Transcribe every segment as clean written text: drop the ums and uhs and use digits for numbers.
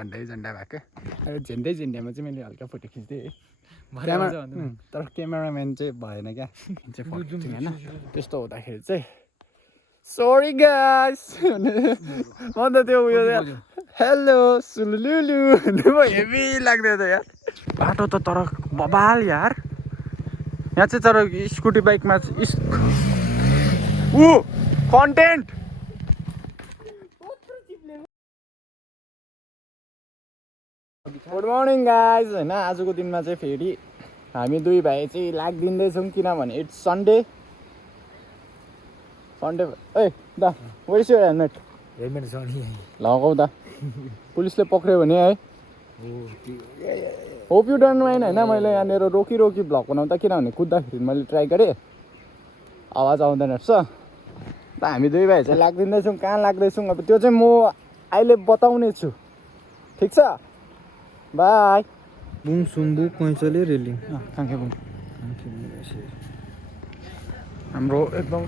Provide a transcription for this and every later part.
झन्डै भएको झन्डैमा चाहिँ मैले हल्का फोटो खिच्दिएँ है तर क्यामेराम्यान चाहिँ भएन क्या होइन त्यस्तो हुँदाखेरि चाहिँ सरी गाइस म त त्यो उयो हेलो सुलुलुलु हेभी लाग्दै थियो यार बाटो त तर बबाल यार यहाँ चाहिँ तर स्कुटी बाइकमा कन्टेन्ट गुड मर्निङ गाइज होइन आजको दिनमा चाहिँ फेरि हामी दुई भाइ चाहिँ लाग्दिँदैछौँ किनभने इट्स सन्डे ए दा वेयर इज योर हेलमेट लगाऊ दा पुलिसले पक्रियो भने है होप यु डोन्ट माइन्ड होइन मैले यहाँनिर रोकी भ्लग बनाउँदा किनभने कुद्दाखेरि मैले ट्राई गरेँ आवाज आउँदैन रहेछ त हामी दुई भाइ चाहिँ लाग्दिँदैछौँ कहाँ लाग्दैछौँ अब त्यो चाहिँ म अहिले बताउने छु ठिक छ बाई बुङ सुम्बु पैँचले रेलिङ हाम्रो एकदम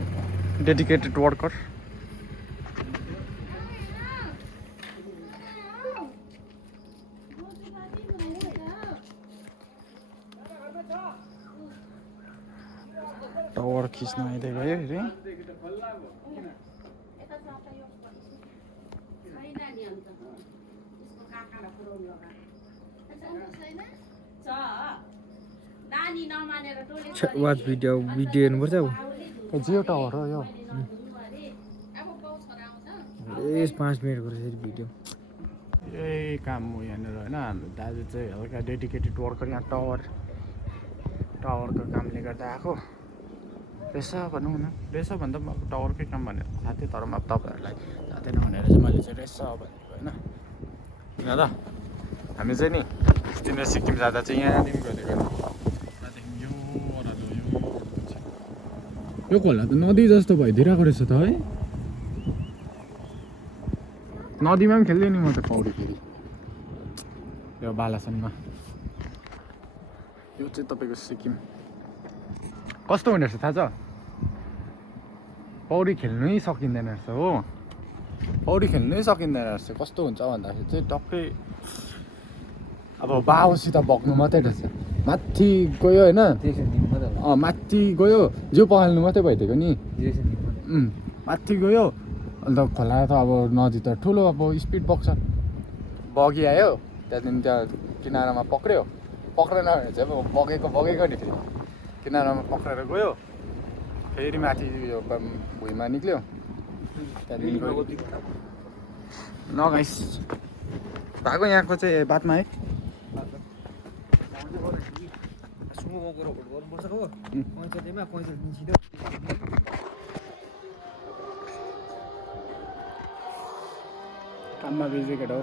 डेडिकेटेड वर्कर टावर खिच्न आइदै गयो अरे वाच भिडियो हेर्नुपर्छ अब जियो टावर हो यो 5 मिनटको रहेछ भिडियो यही काम हो यहाँनिर होइन हाम्रो दाजु चाहिँ हल्का डेडिकेटेड वर्कर यहाँ टावरको कामले गर्दा आएको पेसा भनौँ न पेसा भन्दा पनि अब टावरकै काम भनेर थाहा थियो तर म तपाईँहरूलाई थाहा थिएन भनेर चाहिँ मैले चाहिँ रहेछ भनेको होइन किन त हामी चाहिँ नि तिनीहरू सिक्किम जाँदा चाहिँ यहाँदेखि गएको यो खोला त नदी जस्तो भइदिइरहेको रहेछ त है नदीमा पनि खेल्दै नि म त पौडी फेरि यो बालासनमा यो चाहिँ तपाईँको सिक्किम कस्तो हुने रहेछ थाहा छ पौडी खेल्नै सकिँदैन रहेछ हो पौडी खेल्नै सकिँदैन रहेछ कस्तो हुन्छ भन्दाखेरि चाहिँ टक्कै अब बाहुसित बग्नु मात्रै रहेछ माथि गयो होइन माथि गयो जिउ पखाल्नु मात्रै भइदिएको नि माथि गयो अन्त खोला त अब नदी त ठुलो अब स्पिड बग्छ बगी आयो त्यहाँदेखि त्यहाँ किनारामा पक्रेन भने चाहिँ अब बगेको नि फेरि किनारामा पक्रेर गयो फेरि माथि यो भुइँमा निक्ल्यो त्यहाँदेखि नगाइस भएको यहाँको चाहिँ बातमा है काममा बिजी केटा हो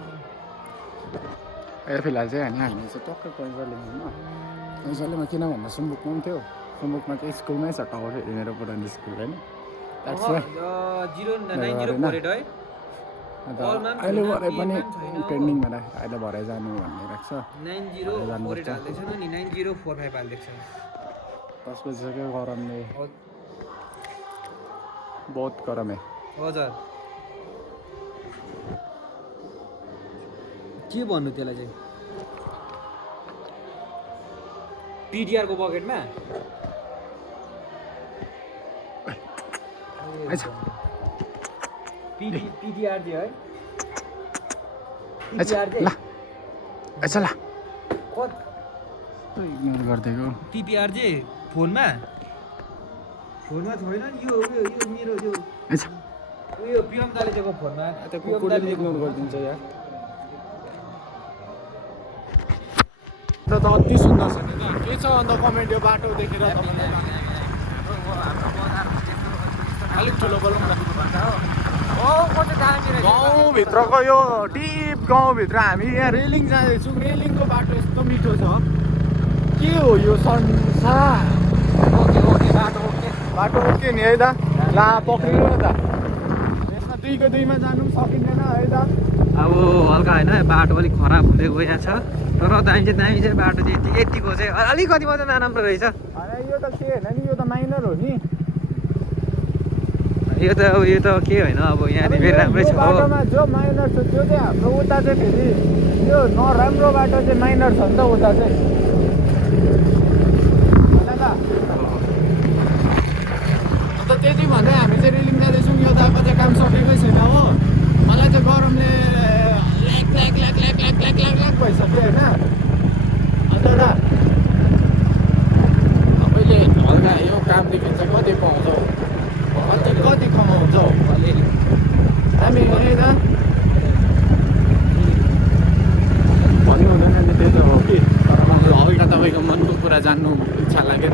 फिलहाल चाहिँ हामी चाहिँ टक्कै पैँचालेमा किन भन्दा सुम्बुकमा पनि थियो सुम्बुकमा चाहिँ स्कुलमै छ टावर हिँडेर पढाउने स्कुल होइन अहिले भरे पनि पेन्डिङमा राखेको अहिले भरे जानु भन्ने राख्छ 10 बजिसक्यो गरमले बहुत गरम है हजुर के भन्नु त्यसलाई चाहिँ पिडिआर को बकेटमा पिडिआर जे है पिडिआर जे अच्छा ला इग्नोर गर्दैको पिपिआर जे फोनमा छैन यो मेरो यो उयो पिएम दालेको फोनमा त्यो कुकुरले इग्नोर गरिदिन्छ यार त अति सुन्दर छ नि के छ अन्त कमेन्ट यो बाटो देखेर अलिक ठुलो बोलौँ न गाउँभित्रको यो टिप गाउँभित्र हामी यहाँ रेलिङ जाँदैछौँ रेलिङको बाटो यस्तो मिठो छ के हो यो संसार बाटो ओके नि है दा ला पक्रिनु न त यसमा दुईमा जानु पनि सकिँदैन है दा अब हल्का होइन बाटो अलिक खराब हुँदै गएको छ तर दामी चाहिँ बाटो चाहिँ यतिको चाहिँ अलिकति मात्रै नराम्रो रहेछ यो त के होइन नि यो त माइनर हो नि यो त के होइन अब यहाँनिर राम्रै छ बाटोमा जो माइनर छ त्यो चाहिँ हाम्रो उता चाहिँ फेरि यो नराम्रो बाटो चाहिँ माइनर छ नि त उता चाहिँ होइन त अन्त त्यति भन्दै हामी चाहिँ रेलिङ जाँदैछौँ यो दाको चाहिँ काम सकेकै छैन हो मलाई चाहिँ गरमले ल्याक भइसक्यो होइन अन्त दा तपाईँले हल्का यो कामदेखि चाहिँ कति पाउँछौ कति कमाउँछौ अलिअलि हामी होइन भन्नु हुँदैन नि त्यही त हो कि तर मलाई हल्का तपाईँको मनको कुरा जान्नु इच्छा लाग्यो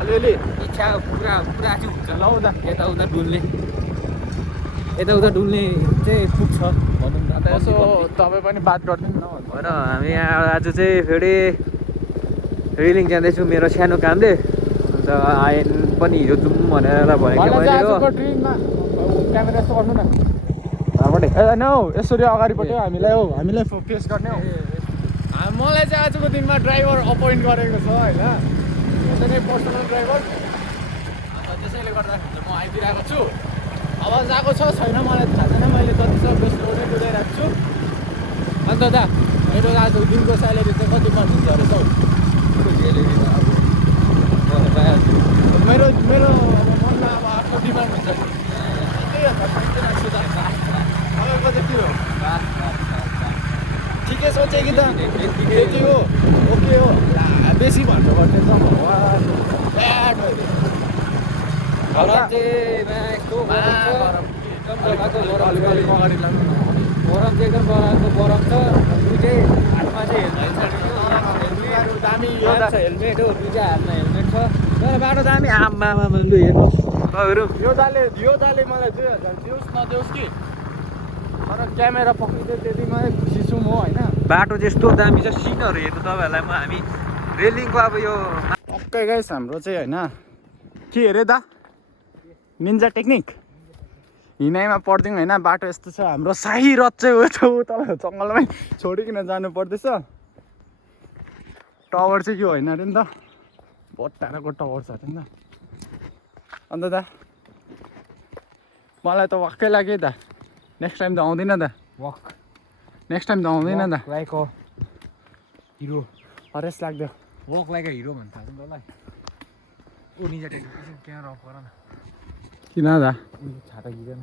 अलिअलि इच्छा पुरा चाहिँ हुन्छ लौ दा यताउता डुल्ने चाहिँ पुग्छ भनौँ न त यसो तपाईँ पनि बात गरिदिनु न होइन हामी आज चाहिँ फेरि रेलिङ जाँदैछु मेरो सानो कामले अन्त आयन पनि हिजो जाउँ भनेर भनेको मैले हो क्यामेरा यस्तो गर्नु न होइन हौ यसरी अगाडिपट्टि हामीलाई फेस गर्ने हौ मलाई चाहिँ आजको दिनमा ड्राइभर अपोइन्ट गरेको छ होइन यो चाहिँ पर्सनल ड्राइभर अन्त त्यसैले गर्दाखेरि चाहिँ म आइदिरहेको छु अब गएको छ छैन मलाई थाहा छैन मैले जति सक्दो बेस्ट नै बुझाइरहेको छु अन्त दा मेरो आज दिनको स्यालेरी चाहिँ कति पर्छ रहेछ हौ मेरो मेरो मनमा अब आफ्नो डिमान्ड हुन्छ तपाईँको चाहिँ के हो ठिकै सोचेँ कि त त्यति हो ओके हो बेसी भन्नुपर्ने छ ब्याड गरम चाहिँ एकदम गरम छ दुइटै हातमा चाहिँ हेलमेट हो दुइटै हातमा हेलमेट छ तर बाटो दामी आम्मा लु हेर्नु तपाईँहरू यो दाले मलाई 2000 दियोस् नदियोस् कि तर क्यामेरा पक्रिँदै त्यतिमा खुसी छु म होइन बाटो त्यस्तो दामी छ सिनहरू हेर्नु तपाईँहरूलाई म हामी रेलिङको अब यो पक्कै गाइस हाम्रो चाहिँ होइन के अरे दा निन्जा टेक्निक हिँडाइमा पर्दिउँ होइन बाटो यस्तो छ हाम्रो शाही रथ चाहिँ हो तल जङ्गलमै छोडिकन जानु पर्दैछ टावर चाहिँ यो होइन अरे नि त बहुत टाढोको टावर छ अरे नि त अन्त दा मलाई त वाक्कै लाग्यो दा नेक्स्ट टाइम त आउँदैन दा वक नेक्स्ट टाइम त आउँदैन दा लाइक अ हिरो हरेस लाग्यो वक लाइक अ हिरो भन्छ तपाईँलाई ओ निन्जा टेक्निक क्यामेरा अफ गर न किन दा छाता खिचेन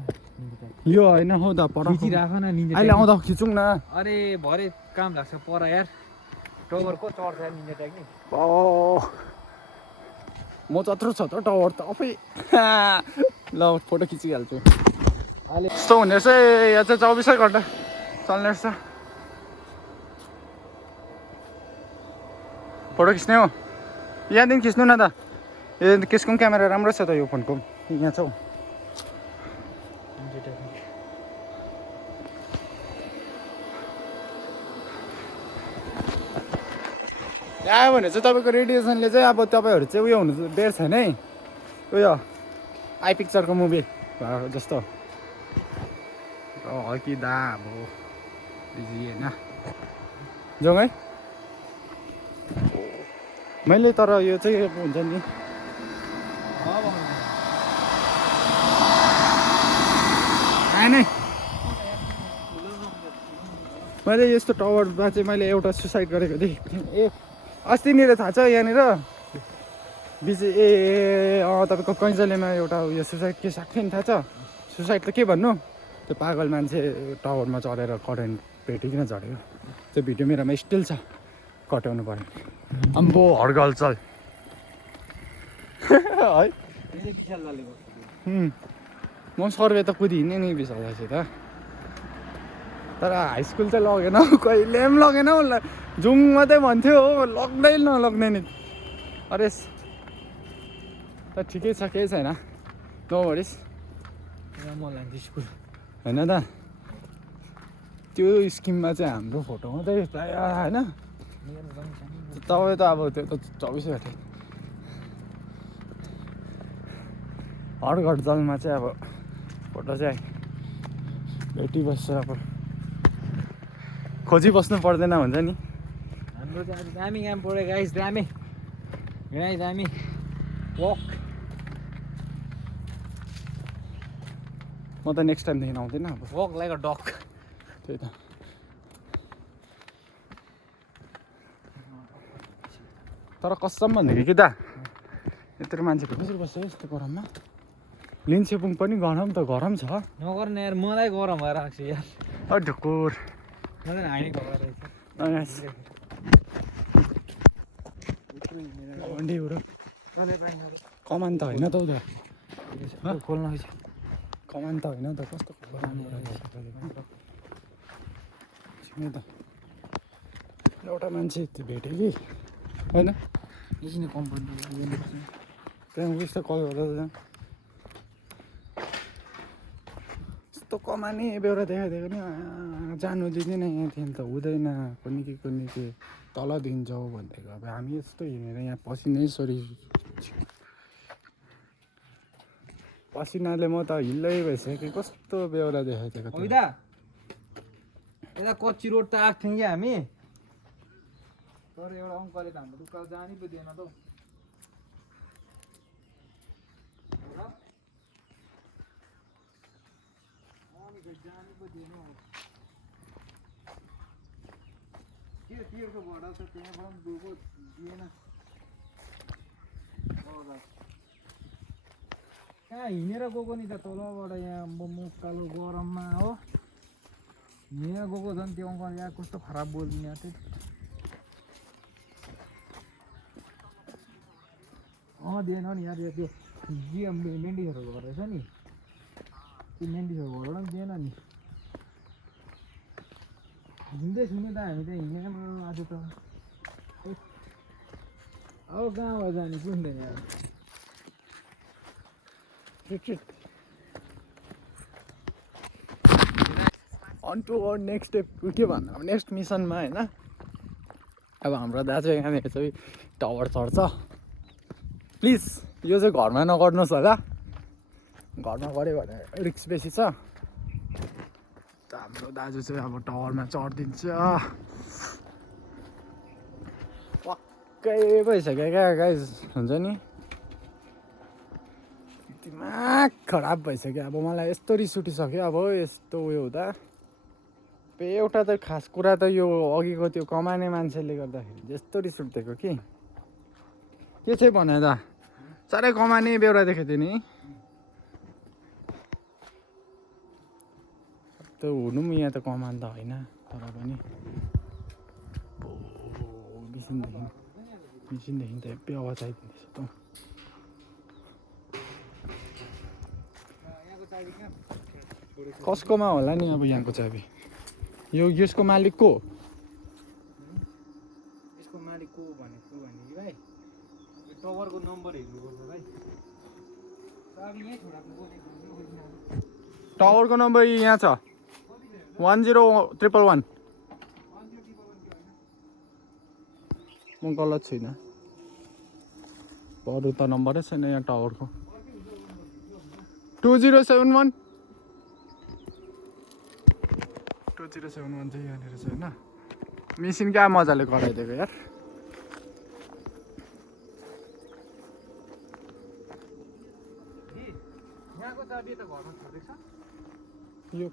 यो होइन हौ दा पर खिचिराख न निन्जा अहिले आउँदा खिचौँ न अरे भरे काम लाग्छ पर यार टावर को चढ्छ यार निन्जा टेक्निक म जत्रो छ त टावर त अफै ल फोटो खिचिहाल्छु यस्तो हुने रहेछ यहाँ चाहिँ 24 घन्टा चल्ने रहेछ फोटो खिच्ने हो यहाँदेखि खिच्नु न त त्यसको पनि क्यामेरा राम्रो छ त यो फोनको यहाँ छ हौ आयो भने चाहिँ तपाईँको रेडिएसनले चाहिँ अब तपाईँहरू चाहिँ उयो हुनु बेर छैन है उयो आई पिक्चरको मुभी जस्तो हल्की दा अब बिजी होइन जाउँ है मैले तर यो चाहिँ हुन्छ नि आएन मैले यस्तो टावरमा चाहिँ मैले एउटा सुसाइड गरेको देखेको थिएँ ए अस्तिनिर थाहा छ यहाँनिर बिजी तपाईँको कैँजलेमा एउटा उयो सुसाइड केस आएको थियो नि थाहा छ सुसाइड त के भन्नु त्यो पागल मान्छे टावरमा चढेर करेन्ट भेटिकन झरेको त्यो भिडियो मेरोमा स्टिल छ कटाउनु पऱ्यो अम्बो हड्गल चल है म सर्वे त कुदी हिँड्ने नि बिसाउँदैछु त तर हाई स्कुल चाहिँ लगेन कहिले पनि लगेन हौ जाउँ मात्रै भन्थ्यो हो लग्दै नलग्ने नि अरे त ठिकै छ केही छैन नो वरिस म लान्छु स्कुल होइन त त्यो स्किममा चाहिँ हाम्रो फोटो मात्रै प्रायः होइन तपाईँ त अब त्यो त 24 घन्टा हडघट जलमा चाहिँ अब फोटो चाहिँ भेटिबस्छ अब खोजी बस्नु पर्दैन हुन्छ नि हाम्रो चाहिँ आज दामी काम पऱ्यो गाइस दामी दामी वक म त नेक्स्ट टाइमदेखि आउँदैन अब वक लाइक अ डक त्यही त तर कसम भनेको कि दा यत्रो मान्छेको कसरी बस्छ यस्तो गरममा लिन्सेपुङ पनि गरम त गरम छ नगर्ने यार मलाई गरम भएर आएको छ यार ढुकुर मलाई हानि भएर रहेछ कमान त होइन त हौ खोल्न कमान त होइन त कस्तो त एउटा मान्छे भेट्यो कि होइन एकछिन कम्पनी त्यहाँ उयस कल गर्दा यस्तो कमाने बेहोरा देखाइदिएको नि जानु दिँदैन यहाँदेखि त हुँदैन कुनि के तल दिन्छौ भनेको अब हामी यस्तो हिँडेर यहाँ पसिनाले म त हिल्लै भइसक्यो कस्तो बेहोरा देखाइदिएको यता कच्ची रोड त आएको थियौँ कि हामी तर एउटा अङ्कलले त हाम्रो दुकान जानै पो दिएन त जानु पो दिएन के तेर्को भडा छ त्यहाँबाट पनि गएको दिएन कहाँ हिँडेर गएको नि त तलबाट यहाँ मुक्कालो गरममा हो हिँडेर गएको झन् त्यो अङ्कल यहाँ कस्तो खराब बोल्ने यहाँ चाहिँ दिएन नि यार यो त्यो जिएम मेन्डिसहरूको घर रहेछ नि त्यो मेन्डिसहरूको घरबाट पनि दिएन नि हिँड्दै सुन्यो त हामी त हिँडेर आज त अब कहाँ भयो जाने सुन्दैन यार on to our next step के भन्नु अब नेक्स्ट मिसनमा होइन अब हाम्रो दाजु यहाँनिर चाहिँ टावर चढ्छ प्लिज यो चाहिँ घरमा नगर्नुहोस् होला घरमा गऱ्यो भने रिक्स बेसी छ त हाम्रो दाजु चाहिँ अब टावरमा चढिदिन्छ पक्कै भइसक्यो क्या गाइज हुन्छ नि दिमाग खराब भइसक्यो अब मलाई यस्तो रिस उठिसक्यो अब यस्तो उयो हुँदा एउटा त खास कुरा त यो अघिको त्यो कमाने मान्छेले गर्दाखेरि त्यस्तो रिस उठिदिएको कि के चाहिँ भने दा साह्रै कमाने बेहोरा देखेको थियो नि त हुनु पनि यहाँ त कमान त होइन तर पनि मिसिनदेखि त हेप्पी आवाज आइदिँदैछ त कसकोमा होला नि अब यहाँको चाबी यसको मालिक को यसको मालिक को भनेको भने कि भाइ यो टावरको नम्बर हेर्नुपर्छ भाइ चाबी यहीँ छोडाको टावरको नम्बर यहाँ छ 10111 म गलत छुइनँ अरू त नम्बरै छैन यहाँ टावरको 2071 चाहिँ यहाँनिर छ होइन मेसिन क्या मजाले गराइदिएको यार यहाँको चाबी त घरमा छोडेको छ यो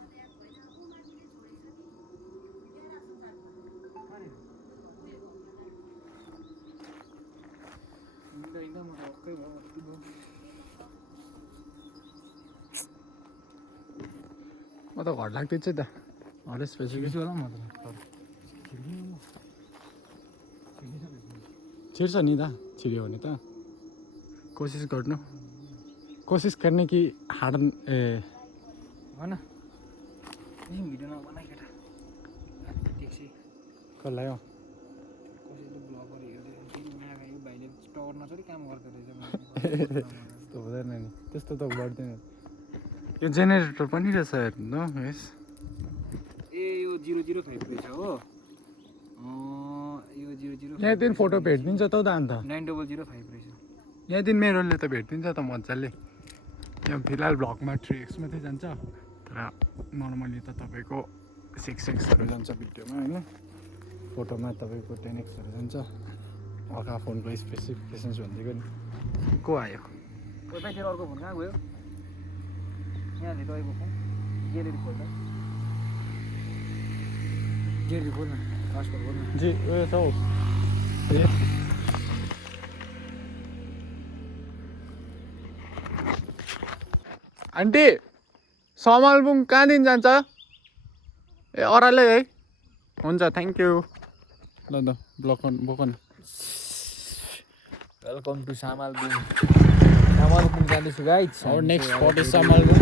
म त घर लाग्दैछ त हरेस भइसक्यो छिर्छ नि दा छिर्यो भने त कोसिस गर्नु कोसिस गर्ने कि हार्ड भन भिडियो नबनाइ केटा ट्याक्सी कसलाई हो कसैले ब्लगर हेर्दै भाइले टावर नचढी काम गर्दो रहेछ त्यस्तो हुँदैन नि त्यस्तो त गर्दैन यो जेनेरेटर पनि रहेछ हेर्नु यस ए यो 005 रहेछ हो यो 005 यहाँदेखि फोटो भेटिदिन्छ त हौ त अन्त 9005 रहेछ यहाँदेखि मेरोले त भेटिदिन्छ त मजाले यहाँ फिलहाल भ्लगमा 3x मात्रै जान्छ तर नर्मली त तपाईँको 6xहरू जान्छ भिडियोमा होइन फोटोमा तपाईँको 10xहरू जान्छ हल्का फोनको स्पेसिफिकेसन्स भनिदिएको नि को आयो कतैतिर अर्को फोन कहाँ गयो यहाँले रहेको फोन ग्यालेरी खोल्दा ग्यालेरी खोल्न पासपोर्ट खोल्न जी उयो छ हौ आन्टी समलबुङ कहाँदेखि जान्छ ए अरालै है हुन्छ थ्याङ्क यू ल ल ब्लक बोकन वेलकम टु सामालबुङ जाँदैछु guys our next spot is Samalbung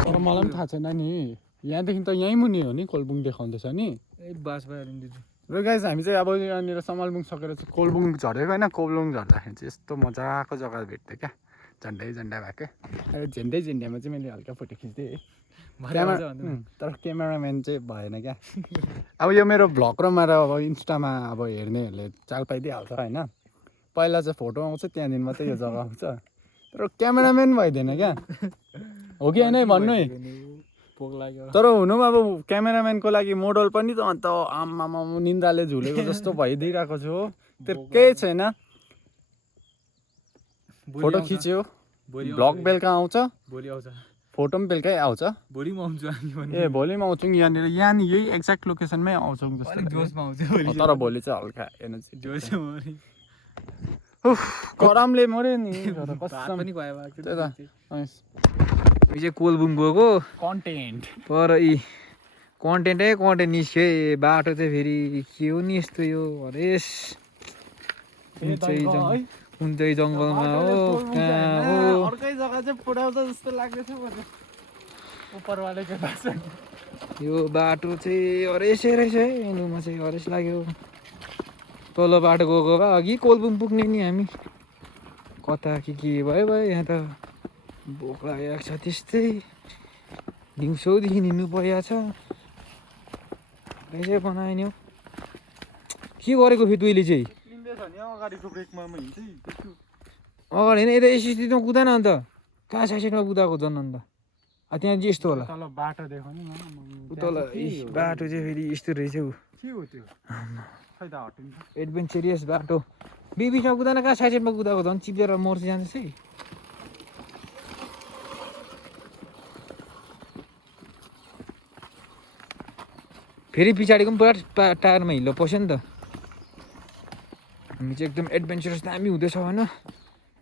तर मलाई पनि थाहा छैन नि यहाँदेखि त यहीँ मुनि हो नि कोलबुङ देखाउँदैछ नि ए बास भइहाल्यो र गाइज हामी चाहिँ अब यहाँनिर समलबुङ सकेर चाहिँ कोलबुङ झरेको होइन कोलबुङ झर्दाखेरि चाहिँ यस्तो मजाको जग्गा भेट्थ्यो क्या झन्डै भएको र झन्डै झन्ड्यामा चाहिँ मैले हल्का फोटो खिच्थेँ तर क्यामेराम्यान चाहिँ भएन क्या अब यो मेरो भ्लग र मेरो अब इन्स्टामा अब हेर्नेहरूले चाल पाइदिइहाल्छ होइन पहिला चाहिँ फोटो आउँछ त्यहाँदेखि मात्रै यो जग्गा आउँछ तर क्यामेराम्यान भइदिएन क्या हो कि होइन भन्नु है तर हुनु अब क्यामेराम्यानको लागि मोडल पनि त अन्त आम्मामा निन्द्राले झुलेको जस्तो भइदिइरहेको छु हो त्यो केही छैन फोटो खिच्यो भ्लग बेलुका आउँछ भोलि आउँछ फोटो पनि बेलुकै आउँछ भोलि म आउँछु ए भोलि म आउँछौँ यहाँनिर यही एक्ज्याक्ट लोकेसनमै आउँछौँ जस्तो जोसमा आउँछु तर भोलि चाहिँ हल्का एनर्जी जोसमा गरमले मऱ्यो नि पनि भयो त्यही त यो चाहिँ कोलबुङ गएको कन्टेन्ट पर यी कन्टेन्ट निस्क्यो बाटो चाहिँ फेरि के हो नि यस्तो यो हरेस कुन चाहिँ जङ्गलमा हो कहाँ हो अर्कै जग्गा चाहिँ पुऱ्याउँछ जस्तो लाग्दैछ उपरवालेको बाटो यो बाटो चाहिँ हरेसै रहेछ है हेर्नुमा चाहिँ हरेस लाग्यो तल बाटो गएको भए अघि कोलबुङ पुग्ने नि हामी कता के भयो यहाँ त भोक लागेको छ त्यस्तै दिउँसोदेखि हिँड्नु परिरहेको छ रहेछ बनायो नि हौ के गरेको फेरि तैँले चाहिँ अगाडि होइन यता एसएसटीमा कुदाएन अन्त कहाँ साइडमा कुदाएको झन् अन्त त्यहाँ चाहिँ यस्तो होला बाटो देखाउ नि तल बाटो चाहिँ फेरि यस्तो रहेछ हौ के हो त्यो एडभेन्चरियस बाटो बिचमा कुदाएन कहाँ साइडमा कुदाएको झन् चिप्लेर मर्छ जाँदैछ है फेरि पछाडिको पनि पुरा टायरमा हिलो पस्यो नि त हामी चाहिँ एकदम एडभेन्चरस दामी हुँदैछ होइन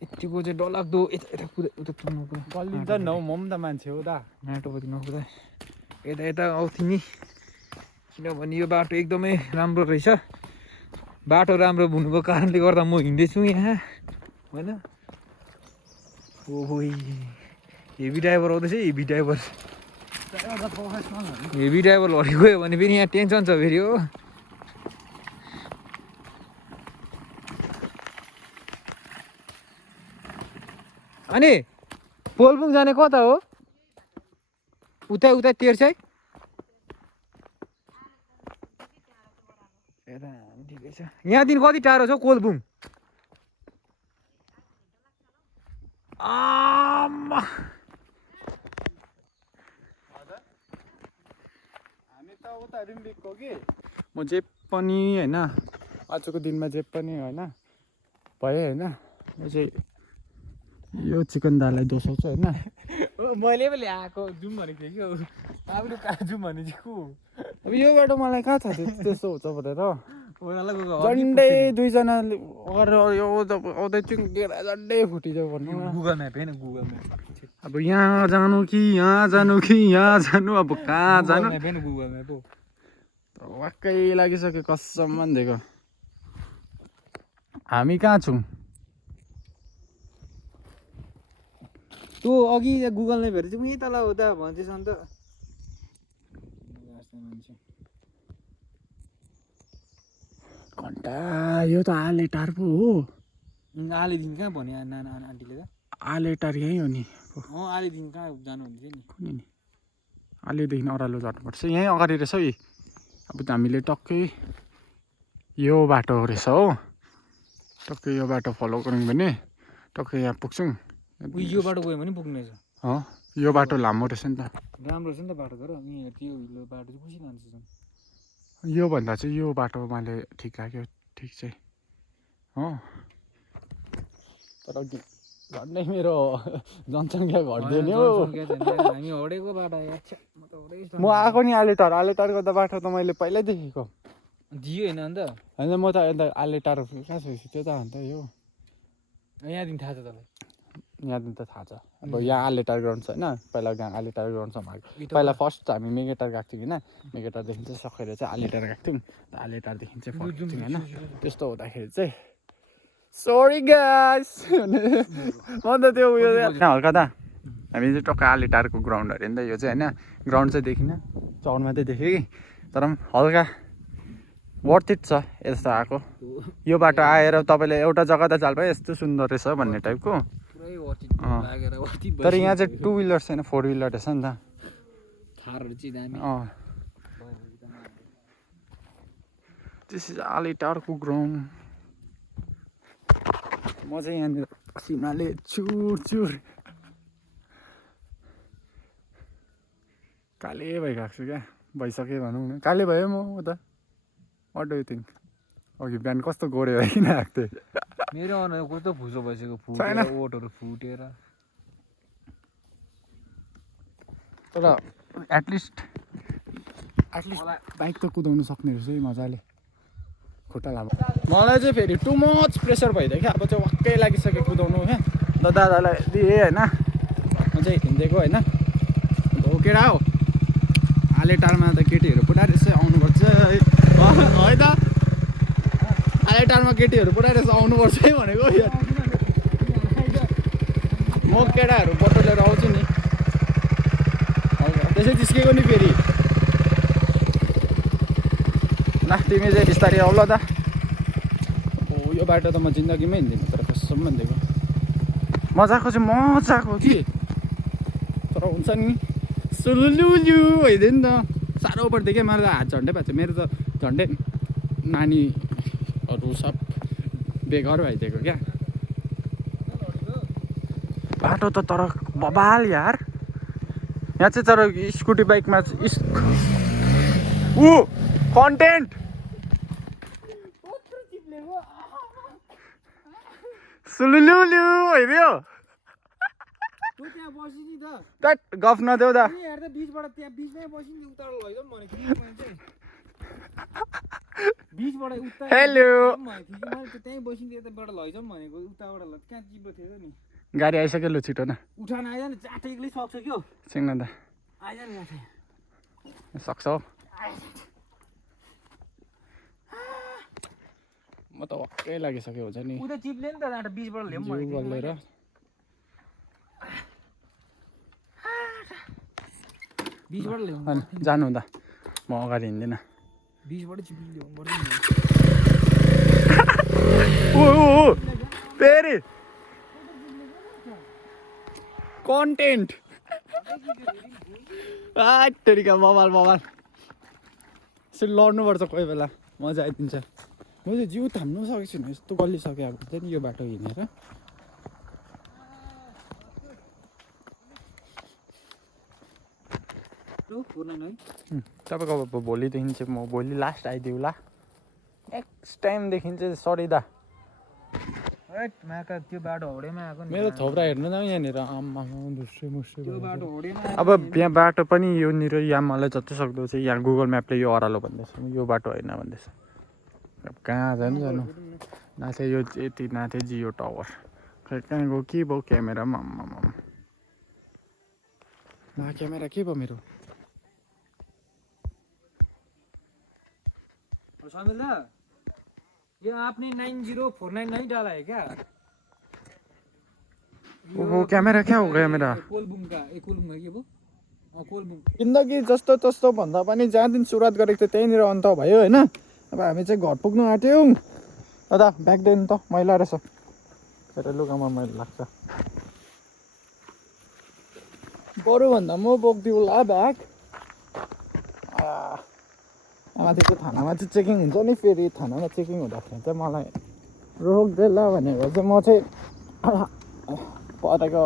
यतिको चाहिँ डरलाग्दो यता उता कुद्नु गल्लिन्छ न हौ म पनि त मान्छे हो दा माटोपट्टि नकुदा यता आउँथ्यो नि किनभने यो बाटो एकदमै राम्रो रहेछ बाटो राम्रो हुनुको कारणले गर्दा म हिँड्दैछु यहाँ होइन ओहो हेभी ड्राइभर आउँदैछ हेभी ड्राइभर लडी गयो भने फेरि यहाँ टेन्सन छ फेरि हो अनि कोलबुङ जाने कता हो उता तेर्छ है ठिकै छ यहाँदेखि कति टाढो छ कोलबुङ आम्मा म जे पनि होइन आजको दिनमा जे पनि होइन भयो होइन म चाहिँ यो चिकन दाललाई दोसाउँछु होइन मैले पो ल्याएको जाउँ भनेको थिएँ कि आफूले कहाँ जाउँ भने चाहिँ को अब यो बाटो मलाई कहाँ थाहा थियो त्यस्तो हुन्छ भनेर ओह्रालो गएको झन्डै दुईजनाले अगाडि आउँदै गेडा झन्डै फुटिजाऊ भन्नु गुगल म्याप होइन गुगल म्याप अब यहाँ जानु कि यहाँ जानु अब कहाँ जानु म्याप होइन गुगल म्याप हो वाक्कै लागिसक्यो कसम भनिदिएको हामी कहाँ छौँ तँ अघि गुगल म्यापहरू चाहिँ उहीँ तल उता भन्दैछ अन्त घन्टा यो त आलेटार पो हो आलेदेखि कहाँ भन्यो नाना आन्टीले त आलेटार यहीँ हो नि आलेदेखि कहाँ जानु हुन्थ्यो नि कुनै नि आलेदेखि ओह्रालो जानुपर्छ यहीँ अगाडि रहेछ है अब हामीले टक्कै यो बाटो रहेछ हो टक्कै यो बाटो फलो गऱ्यौँ भने टक्कै यहाँ पुग्छौँ यो बाटो गयो भने पुग्ने रहेछ यो बाटो लामो रहेछ नि त राम्रो रहेछ नि त बाटो तर यहाँ त्यो हिलो बाटो चाहिँ कसरी लान्छ योभन्दा चाहिँ यो बाटो मैले ठिक लाग्यो ठिक चाहिँ हो तर झन्डै मेरो जनसङ्ख्या घट्दैन नि हो हामी हडेको बाटो म आएको नि आलेटारको त बाटो त मैले पहिल्यै देखेको दियो होइन अन्त होइन म त अन्त आलेटार कहाँ छ त्यो त अन्त यो यहाँदेखि थाहा छ तपाईँलाई यहाँदेखि त थाहा छ अब यहाँ आलेटार ग्राउन्ड छ होइन पहिला यहाँ आलेटार ग्राउन्ड छ पहिला फर्स्ट हामी मेगेटार गएको थियौँ होइन मेगेटारदेखि चाहिँ सकेर चाहिँ आलेटार गएको थियौँ आलेटारदेखि चाहिँ फर्स्ट थियौँ होइन त्यस्तो हुँदाखेरि चाहिँ सरी गाइस म त त्यो उयो हल्का त हामी चाहिँ टक्क आलेटारको ग्राउन्ड अरे नि त यो चाहिँ होइन ग्राउन्ड चाहिँ देखिनँ चौर मात्रै देखेँ कि तर पनि हल्का वर्थ इट छ यस्तो आएको यो बाटो आएर तपाईँले एउटा जग्गा त जाल भयो यस्तो सुन्दर रहेछ भन्ने टाइपको तर यहाँ चाहिँ 2 व्हिलर छैन 4 व्हिलर रहेछ नि त दिस इज आलेटारको ग्राउन्ड म चाहिँ यहाँनिर पसिनाले चुर काले भइरहेको छु क्या भइसकेँ भनौँ न काले भयो म उता वाट डु यु थिङ्क अघि बिहान कस्तो गोरे भइकन आएको थिएँ मेरो अनुहार कस्तो फुसो भइसक्यो फुटेर ओठहरू फुटेर तर एटलिस्ट बाइक त कुदाउनु सक्ने रहेछ है मजाले खुट्टा लामो मलाई चाहिँ फेरि टु मच प्रेसर भइदियो क्या अब चाहिँ वाक्कै लागिसक्यो कुदाउनु क्या अन्त दादालाई दिएँ होइन म चाहिँ हिँडेको होइन हो केटा हो आलेटारमा त केटीहरू पुरा रहेछ आउनुपर्छ है त आलेटारमा केटीहरू पुरा रहेछ आउनुपर्छ है भनेको म केटाहरू बटो लिएर आउँछु नि त्यसै जिस्केको नि फेरि ल तिमी चाहिँ बिस्तारै आउल त यो बाटो त म जिन्दगीमै हिँड्दिनँ तर कसम भनिदिएको मजाको चाहिँ मजाको कि तर हुन्छ नि सुलुलुलु भइदियो नि त साह्रो पर्थ्यो क्या मेरो त हात झन्डै भएको छ मेरो त झन्डै नानीहरू सब बेघर भइदिएको क्या बाटो त तर बबाल यार यहाँ चाहिँ तर स्कुटी बाइकमा कन्टेन्ट सुलुलुलु भइदियो द्याट गफ नदेऊ दा हेलो गाडी आइसक्यो लु छिटो न उठान आइज नि चाटै एक्लै सक्छ क्या सिङ न दा आइज नि सक्छ हौ म त वाक्कै लागिसक्यो हुन्छ नि उता चिप्ले नि त आटा बीचबाट ल्याउँ जिउ गलेर बीचबाट ल्याउँ अनि जानु हुँदा म अगाडि हिँड्दिनँ बीचबाट चिप्ले ल्याउनु पर्छ ओ फेरि कन्टेन्ट आठरिका मोबाइल यसरी लड्नुपर्छ कोही बेला मजा आइदिन्छ म चाहिँ जिउ थाम्नु सकेको छुइनँ यस्तो गलिसक्यो अब चाहिँ नि यो बाटो हिँडेर तपाईँको अब भोलिदेखि चाहिँ म भोलि लास्ट आइदिउँला नेक्स्ट टाइमदेखि चाहिँ सरी दा त्यो बाटो होडेमा आएको मेरो थोप्रा हेर्नु न यहाँनिर आम्मा धुस्से मुस्से त्यो बाटो होडेमा अब यहाँ बाटो पनि योनिर यहाँ मलाई जति सक्दो चाहिँ यहाँ गुगल म्यापले यो अरालो भन्दैछ यो बाटो होइन भन्दैछ अब कहाँ जानु न चाहिँ यो यति न चाहिँ जियो टावर खै कहाँ गयो के भयो क्यामेरामा आम्मा न क्यामेरा के भयो मेरो शामिल दा ये आपने 9049 नहीं डाला है क्या वो कैमरा क्या हो गया मेरा कोलबुङ का ये वो कोलबुङ जिन्दगी जस्तो तस्तो भन्दा पनि जहाँ दिन सुरुवात गरेको थियो त्यहीँनिर अन्त भयो होइन अब हामी चाहिँ घर पुग्नु आँट्यौँ दादा ब्याग दिनु त मैला रहेछ मेरो लुगामा मैला लाग्छ बरुभन्दा म बोकिदिउँला ब्याग माथि चाहिँ थानामा चाहिँ चेकिङ हुन्छ नि फेरि थानामा चेकिङ हुँदाखेरि चाहिँ मलाई रोक्दैन भनेको चाहिँ म चाहिँ परेको